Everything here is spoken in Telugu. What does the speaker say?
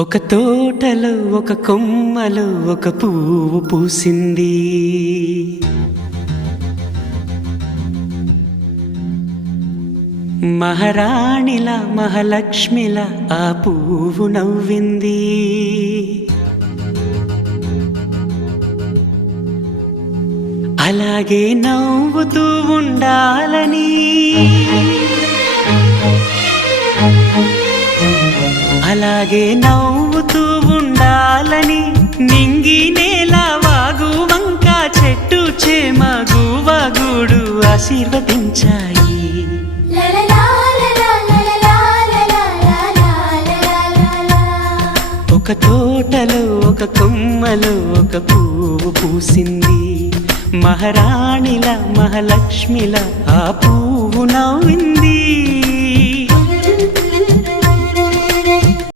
ఒక తోటలో ఒక కొమ్మలో ఒక పువ్వు పూసింది. మహారాణిలా మహాలక్ష్మిలా ఆ పువ్వు నవ్వింది. అలాగే నవ్వుతూ ఉండాలని, అలాగే నవ్వుతూ ఉండాలని నింగి నేల వాగు వంక చెట్టు చేమ గువగూడు ఆశీర్వదించాయి. ఒక తోటలో ఒక కొమ్మలో ఒక పువ్వు పూసింది. మహారాణిలా మహాలక్ష్మిలా ఆ పువ్వు నవ్వింది.